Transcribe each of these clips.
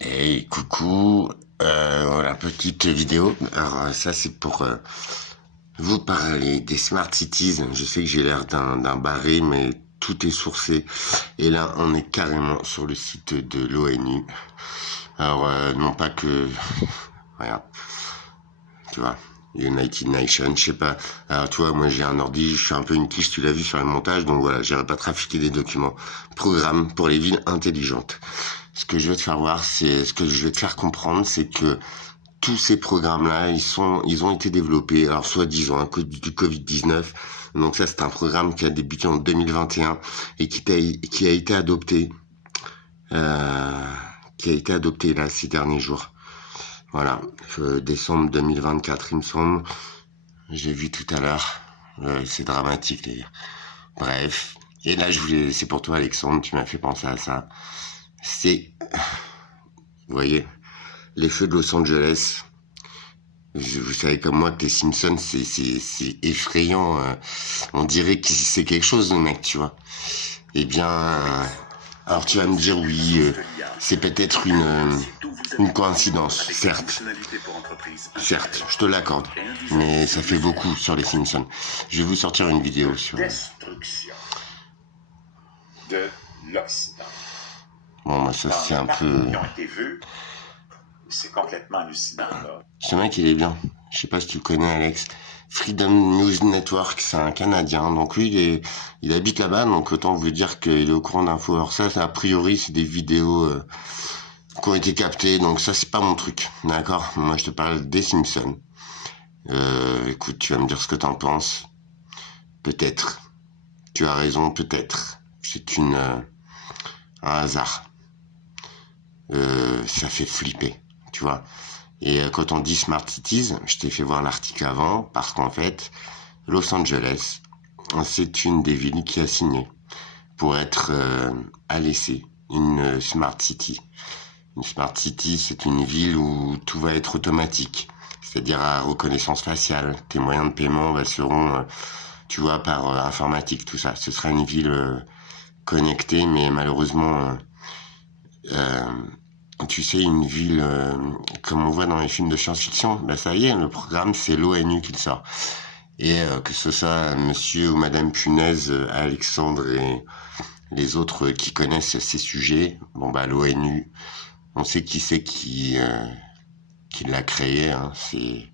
Hey, coucou, la petite vidéo. Alors ça c'est pour vous parler des Smart Cities. Je sais que j'ai l'air d'un barré, mais tout est sourcé. Et là, on est carrément sur le site de l'ONU. Alors, non pas que... Voilà, tu vois, United Nations, je sais pas. Alors, tu vois, moi j'ai un ordi, je suis un peu une quiche, tu l'as vu sur le montage, donc voilà, j'irai pas trafiquer des documents. Programme pour les villes intelligentes. Ce que je vais te faire voir, c'est ce que je vais te faire comprendre, c'est que tous ces programmes-là, ils ont été développés, alors soi-disant à cause du Covid-19. Donc ça, c'est un programme qui a débuté en 2021 et qui a été adopté, euh, là ces derniers jours. Voilà, décembre 2024, il me semble. J'ai vu tout à l'heure. C'est dramatique, les gars. Bref. Et là, c'est pour toi, Alexandre, tu m'as fait penser à ça. Vous voyez, les feux de Los Angeles. Vous savez comme moi que les Simpsons, c'est effrayant. On dirait que c'est quelque chose, le mec, tu vois. Eh bien, alors tu vas me dire oui, c'est peut-être une coïncidence, certes. Certes, je te l'accorde. Mais ça fait beaucoup sur les Simpsons. Je vais vous sortir une vidéo sur... Destruction de l'Occident. Bon, moi, ça c'est un peu... Qui ont été vus, c'est complètement hallucinant, là. Ce mec, il est bien. Je sais pas si tu le connais, Alex. Freedom News Network, c'est un Canadien. Donc lui, il habite là-bas, donc autant vous dire qu'il est au courant d'infos. Alors ça, a priori, c'est des vidéos qui ont été captées, donc ça, c'est pas mon truc. D'accord? Moi, je te parle des Simpsons. Écoute, tu vas me dire ce que t'en penses. Peut-être. Tu as raison, peut-être. C'est un hasard. Ça fait flipper, tu vois. Et quand on dit Smart Cities, je t'ai fait voir l'article avant, parce qu'en fait, Los Angeles, c'est une des villes qui a signé pour être à l'essai une Smart City. Une Smart City, c'est une ville où tout va être automatique, c'est-à-dire à reconnaissance faciale. Tes moyens de paiement seront, tu vois, par informatique, tout ça. Ce sera une ville connectée, mais malheureusement... tu sais, une ville comme on voit dans les films de science-fiction, ben ça y est, le programme, c'est l'ONU qui le sort. Et que ce soit monsieur ou madame Punaise, Alexandre et les autres qui connaissent ces sujets, bon bah l'ONU, on sait qui c'est qui l'a créé. Hein. Il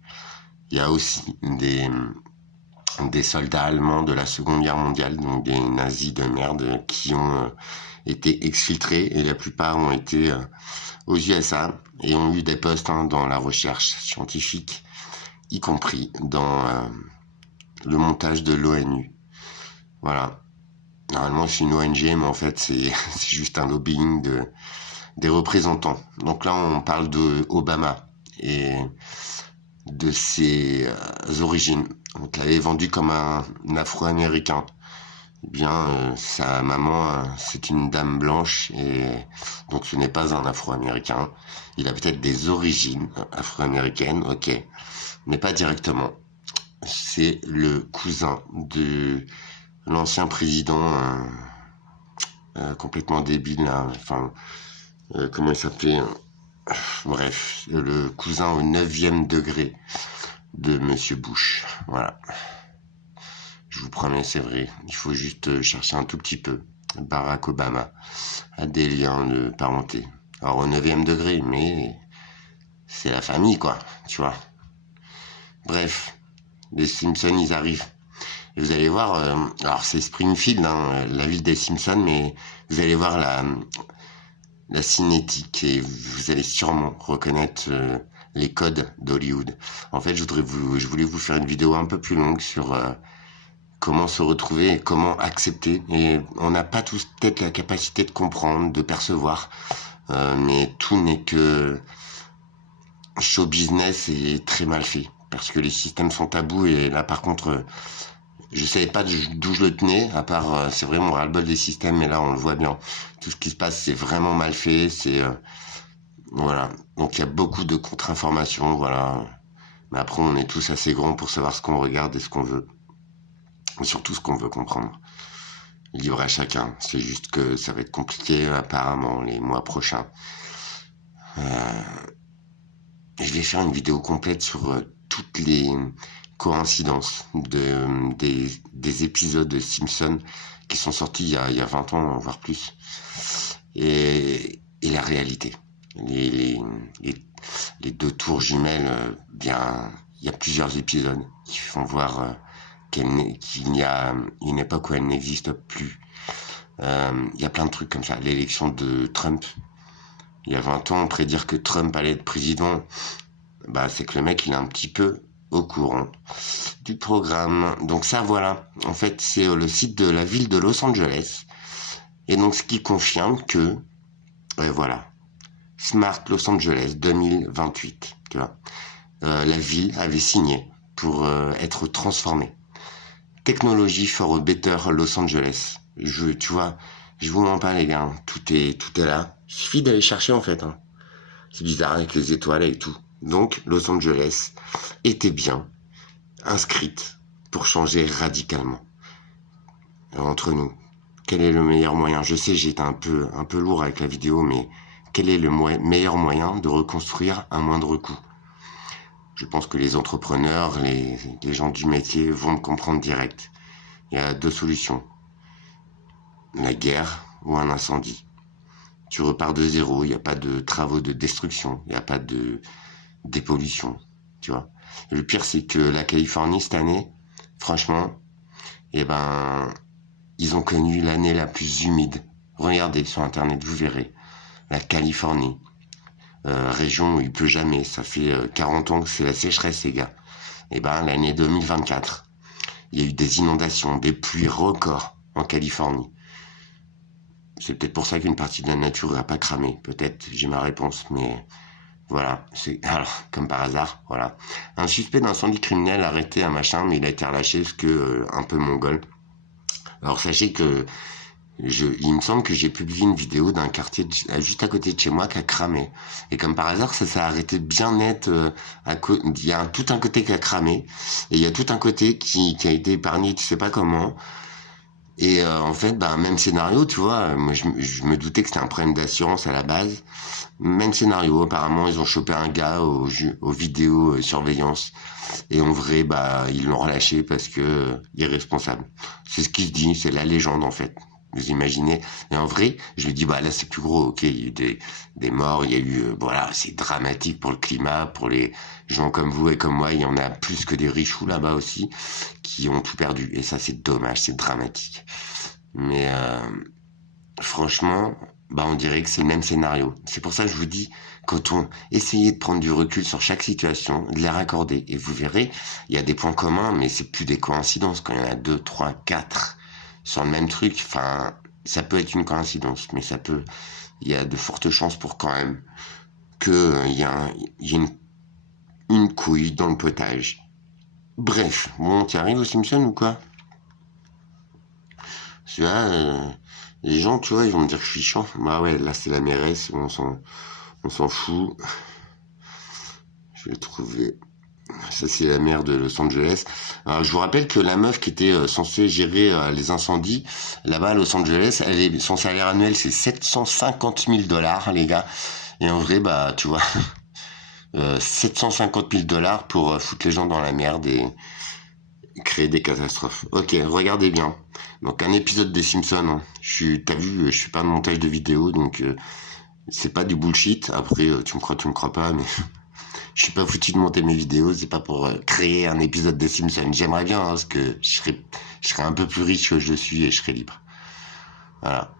y a aussi des soldats allemands de la Seconde Guerre mondiale, donc des nazis de merde qui ont été exfiltrés et la plupart ont été aux USA et ont eu des postes dans la recherche scientifique, y compris dans le montage de l'ONU. Voilà. Normalement, c'est une ONG, mais en fait, c'est juste un lobbying des représentants. Donc là, on parle de Obama et de ses origines. On te l'avait vendu comme un Afro-Américain. Eh bien, sa maman, c'est une dame blanche et donc ce n'est pas un Afro-Américain. Il a peut-être des origines afro-américaines, ok, mais pas directement. C'est le cousin de l'ancien président complètement débile, là. Enfin, comment il s'appelait bref, le cousin au 9e degré de Monsieur Bush. Voilà. Je vous promets, c'est vrai. Il faut juste chercher un tout petit peu. Barack Obama a des liens de parenté. Alors au 9e degré, mais c'est la famille, quoi. Tu vois. Bref, les Simpsons, ils arrivent. Et vous allez voir, alors c'est Springfield, hein, la ville des Simpsons, mais vous allez voir la cinétique et vous allez sûrement reconnaître les codes d'Hollywood. En fait, je voulais vous faire une vidéo un peu plus longue sur comment se retrouver et comment accepter. Et on n'a pas tous peut-être la capacité de comprendre, de percevoir, mais tout n'est que show business et très mal fait. Parce que les systèmes sont tabous et là par contre, je savais pas d'où je le tenais, à part c'est vraiment ras-le-bol des systèmes, mais là on le voit bien. Tout ce qui se passe c'est vraiment mal fait, voilà. Donc il y a beaucoup de contre-informations, voilà. Mais après on est tous assez grands pour savoir ce qu'on regarde et ce qu'on veut. Et surtout ce qu'on veut comprendre. Libre à chacun. C'est juste que ça va être compliqué apparemment les mois prochains. Je vais faire une vidéo complète sur toutes les coïncidences des épisodes de Simpsons qui sont sortis il y a 20 ans, voire plus. Et la réalité. Les deux tours jumelles, bien, il y a plusieurs épisodes qui font voir qu'il y a une époque où elle n'existe plus. Il y a plein de trucs comme ça. L'élection de Trump, il y a 20 ans, prédire que Trump allait être président, bah, c'est que le mec, il est un petit peu au courant du programme. Donc ça, voilà. En fait, c'est le site de la ville de Los Angeles. Et donc, ce qui confirme que, voilà, Smart Los Angeles 2028, tu vois. La ville avait signé pour être transformée. Technologie for a better Los Angeles. Tu vois, je vous mens pas les gars, tout est là. Il suffit d'aller chercher en fait. Hein. C'est bizarre avec les étoiles et tout. Donc Los Angeles était bien inscrite pour changer radicalement. Alors, entre nous, quel est le meilleur moyen? Je sais, j'ai été un peu lourd avec la vidéo, mais quel est le meilleur moyen de reconstruire à moindre coût? Je pense que les entrepreneurs, les gens du métier vont me comprendre direct. Il y a deux solutions. La guerre ou un incendie. Tu repars de zéro, il n'y a pas de travaux de destruction, il n'y a pas de dépollution, tu vois. Et le pire, c'est que la Californie, cette année, franchement, eh ben, ils ont connu l'année la plus humide. Regardez sur Internet, vous verrez. La Californie. Région où il pleut jamais, ça fait 40 ans que c'est la sécheresse les gars. Et ben l'année 2024, il y a eu des inondations, des pluies records en Californie. C'est peut-être pour ça qu'une partie de la nature n'a pas cramé, peut-être, j'ai ma réponse, mais voilà, c'est alors comme par hasard, voilà. Un suspect d'incendie criminel arrêté à machin, mais il a été relâché parce que un peu mongol. Alors sachez que il me semble que j'ai publié une vidéo d'un quartier juste à côté de chez moi qui a cramé. Et comme par hasard, ça s'est arrêté bien net. Il y a tout un côté qui a cramé. Et il y a tout un côté qui a été épargné, tu sais pas comment. Et en fait, bah, même scénario, tu vois. Moi, je me doutais que c'était un problème d'assurance à la base. Même scénario. Apparemment, ils ont chopé un gars aux vidéos surveillance. Et en vrai, bah, ils l'ont relâché parce que irresponsable. C'est ce qui se dit, c'est la légende en fait. Vous imaginez? Et en vrai, je lui dis, bah là c'est plus gros, ok, il y a eu des morts, il y a eu, voilà, c'est dramatique pour le climat, pour les gens comme vous et comme moi, il y en a plus que des richoux là-bas aussi, qui ont tout perdu. Et ça c'est dommage, c'est dramatique. Mais franchement, bah on dirait que c'est le même scénario. C'est pour ça que je vous dis, quand on essayez de prendre du recul sur chaque situation, de les raccorder, et vous verrez, il y a des points communs, mais c'est plus des coïncidences, quand il y en a 2, 3, 4 sur le même truc, enfin, ça peut être une coïncidence, mais il y a de fortes chances pour quand même que il y a une couille dans le potage. Bref, bon, tu arrives aux Simpsons ou quoi? Tu vois, les gens, tu vois, ils vont me dire que je suis chiant. Bah ouais, là c'est la mairesse, on s'en fout. Je vais trouver. Ça, c'est la maire de Los Angeles. Alors, je vous rappelle que la meuf qui était censée gérer les incendies, là-bas à Los Angeles, son salaire annuel, c'est 750 000 $, les gars. Et en vrai, bah, tu vois, 750 000 $ pour foutre les gens dans la merde et créer des catastrophes. Ok, regardez bien. Donc, un épisode des Simpsons. Hein. T'as vu, je fais pas de montage de vidéo, donc c'est pas du bullshit. Après, tu me crois pas, mais... Je suis pas foutu de monter mes vidéos, c'est pas pour créer un épisode des Simpsons. J'aimerais bien, hein, parce que je serais un peu plus riche que je suis et je serais libre. Voilà.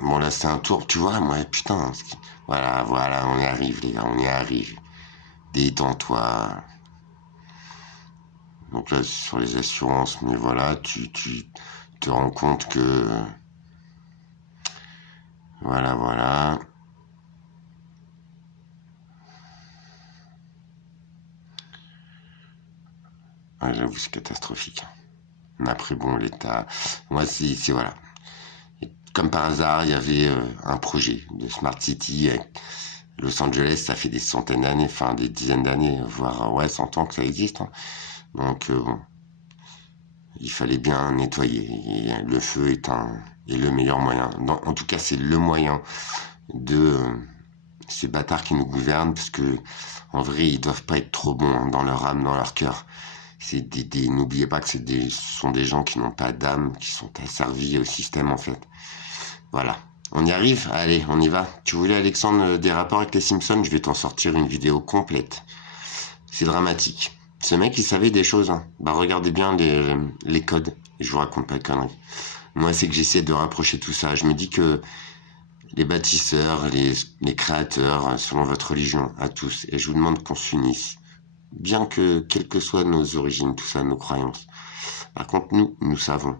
Bon, là, c'est un tour, tu vois, moi, putain. Voilà, on y arrive, les gars, on y arrive. Détends-toi. Donc là, sur les assurances, mais voilà, tu te rends compte que... Voilà. Ah, j'avoue, c'est catastrophique. Mais après, bon, l'État... Moi, c'est voilà. Et comme par hasard, il y avait un projet de Smart City. Los Angeles, ça fait des centaines d'années, enfin des dizaines d'années, voire 100 ans que ça existe. Hein. Donc, bon, il fallait bien nettoyer. Et le feu est le meilleur moyen. En tout cas, c'est le moyen de ces bâtards qui nous gouvernent, parce que en vrai, ils doivent pas être trop bons hein, dans leur âme, dans leur cœur. N'oubliez pas que ce sont des gens qui n'ont pas d'âme, qui sont asservis au système en fait. Voilà. On y arrive? Allez, on y va. Tu voulais, Alexandre, des rapports avec les Simpsons? Je vais t'en sortir une vidéo complète. C'est dramatique. Ce mec, il savait des choses. Hein. Bah, regardez bien les codes. Je vous raconte pas de conneries. Moi, c'est que j'essaie de rapprocher tout ça. Je me dis que les bâtisseurs, les créateurs, selon votre religion, à tous, et je vous demande qu'on s'unisse. Bien que, quelles que soient nos origines, tout ça, nos croyances. Par contre, nous savons.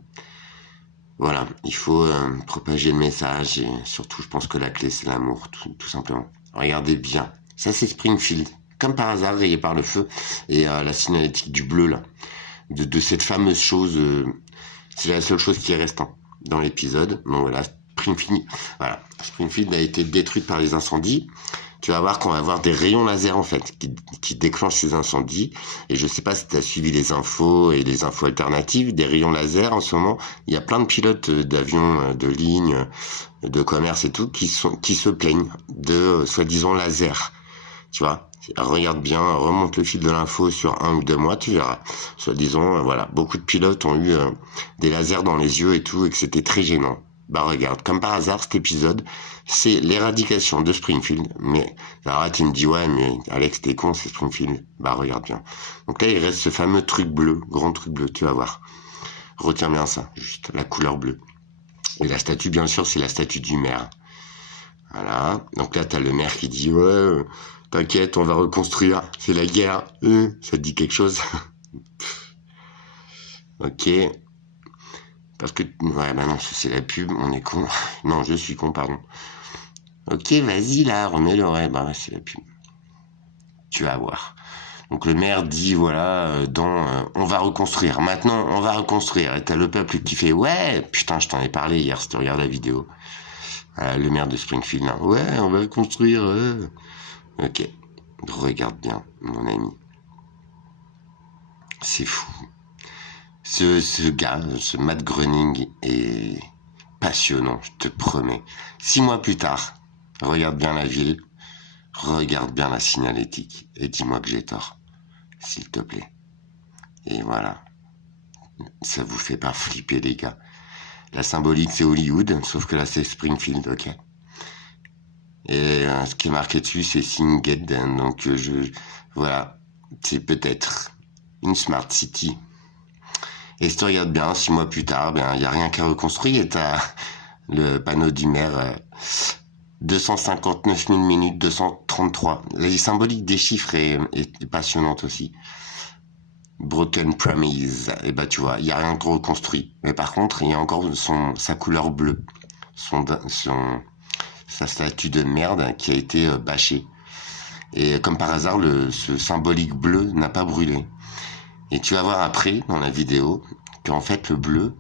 Voilà, il faut propager le message et surtout, je pense que la clé, c'est l'amour, tout simplement. Regardez bien. Ça, c'est Springfield. Comme par hasard, rayé par le feu. Et la signalétique du bleu, là. De cette fameuse chose. C'est la seule chose qui est restante dans l'épisode. Donc voilà, Springfield a été détruite par les incendies. Tu vas voir qu'on va avoir des rayons laser en fait qui déclenchent ces incendies. Et je sais pas si tu as suivi les infos et les infos alternatives, des rayons laser en ce moment. Il y a plein de pilotes d'avions, de lignes, de commerce et tout qui se plaignent de soi-disant laser. Tu vois, regarde bien, remonte le fil de l'info sur 1 ou 2 mois, tu verras. Soi-disant, voilà, beaucoup de pilotes ont eu des lasers dans les yeux et tout, et que c'était très gênant. Bah regarde, comme par hasard, cet épisode, c'est l'éradication de Springfield. Mais alors là, tu me dis, ouais, mais Alex, t'es con, c'est Springfield. Bah regarde bien. Donc là, il reste ce fameux truc bleu, grand truc bleu, tu vas voir. Retiens bien ça, juste la couleur bleue. Et la statue, bien sûr, c'est la statue du maire. Voilà. Donc là, t'as le maire qui dit, ouais, t'inquiète, on va reconstruire. C'est la guerre. Ça te dit quelque chose? Ok. Parce que, ouais, bah non, c'est la pub, on est con. Non, je suis con, pardon. Ok, vas-y, là, remets-le, ouais, bah c'est la pub. Tu vas voir. Donc le maire dit, voilà, on va reconstruire. Maintenant, on va reconstruire. Et t'as le peuple qui fait, ouais, putain, je t'en ai parlé hier, si tu regardes la vidéo. Le maire de Springfield, là, ouais, on va reconstruire. Ok, regarde bien, mon ami. C'est fou. Ce gars, ce Matt Groening est passionnant, je te promets. 6 mois plus tard, regarde bien la ville, regarde bien la signalétique et dis-moi que j'ai tort, s'il te plaît. Et voilà, ça vous fait pas flipper les gars. La symbolique c'est Hollywood, sauf que là c'est Springfield, ok. Et ce qui est marqué dessus c'est Singed, donc voilà, c'est peut-être une smart city. Et si tu regardes bien, 6 mois plus tard, il n'y a rien qu'à reconstruire et t'as le panneau du maire 259 000 minutes, 233. La symbolique des chiffres est passionnante aussi. Broken Promise. Et bah tu vois, il n'y a rien de reconstruit. Mais par contre, il y a encore sa couleur bleue. Sa statue de merde qui a été bâchée. Et comme par hasard, ce symbolique bleu n'a pas brûlé. Et tu vas voir après, dans la vidéo, qu'en fait le bleu,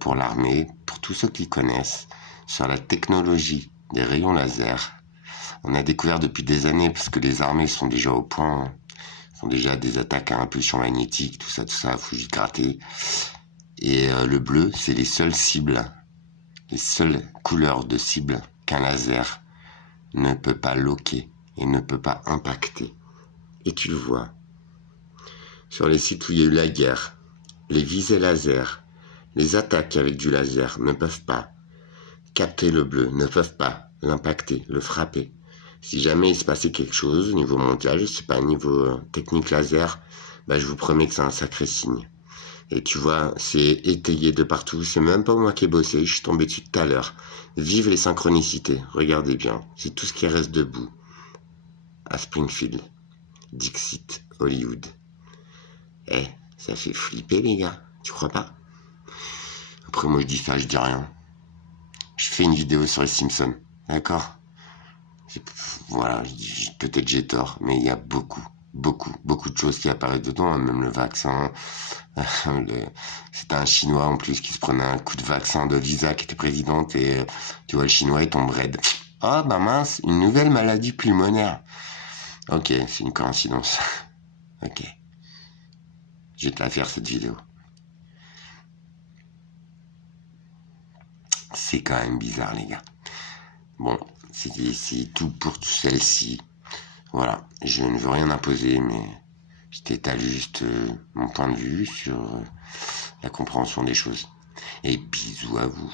pour l'armée, pour tous ceux qui connaissent, sur la technologie des rayons laser, on a découvert depuis des années, parce que les armées sont déjà au point, font déjà des attaques à impulsion magnétique, tout ça, faut juste gratter. Et le bleu, c'est les seules couleurs de cible qu'un laser ne peut pas loquer et ne peut pas impacter. Et tu le vois. Sur les sites où il y a eu la guerre, les visées laser, les attaques avec du laser ne peuvent pas capter le bleu, ne peuvent pas l'impacter, le frapper. Si jamais il se passait quelque chose au niveau mondial, je sais pas, niveau technique laser, bah je vous promets que c'est un sacré signe. Et tu vois, c'est étayé de partout, c'est même pas moi qui ai bossé, je suis tombé dessus tout à l'heure. Vive les synchronicités, regardez bien, c'est tout ce qui reste debout. À Springfield, Dixit, Hollywood. Ça fait flipper les gars, tu crois pas? Après moi je dis ça, je dis rien. Je fais une vidéo sur les Simpsons, d'accord? Voilà, peut-être j'ai tort, mais il y a beaucoup de choses qui apparaissent dedans, hein, même le vaccin. C'était un Chinois en plus qui se prenait un coup de vaccin de Lisa qui était présidente et tu vois le Chinois il tombe raide. Ah bah mince, une nouvelle maladie pulmonaire. Ok, c'est une coïncidence. Ok. Je vais te la faire cette vidéo. C'est quand même bizarre les gars. Bon, C'est tout pour celle-ci. Voilà, je ne veux rien imposer, mais je t'étale juste mon point de vue sur la compréhension des choses. Et bisous à vous.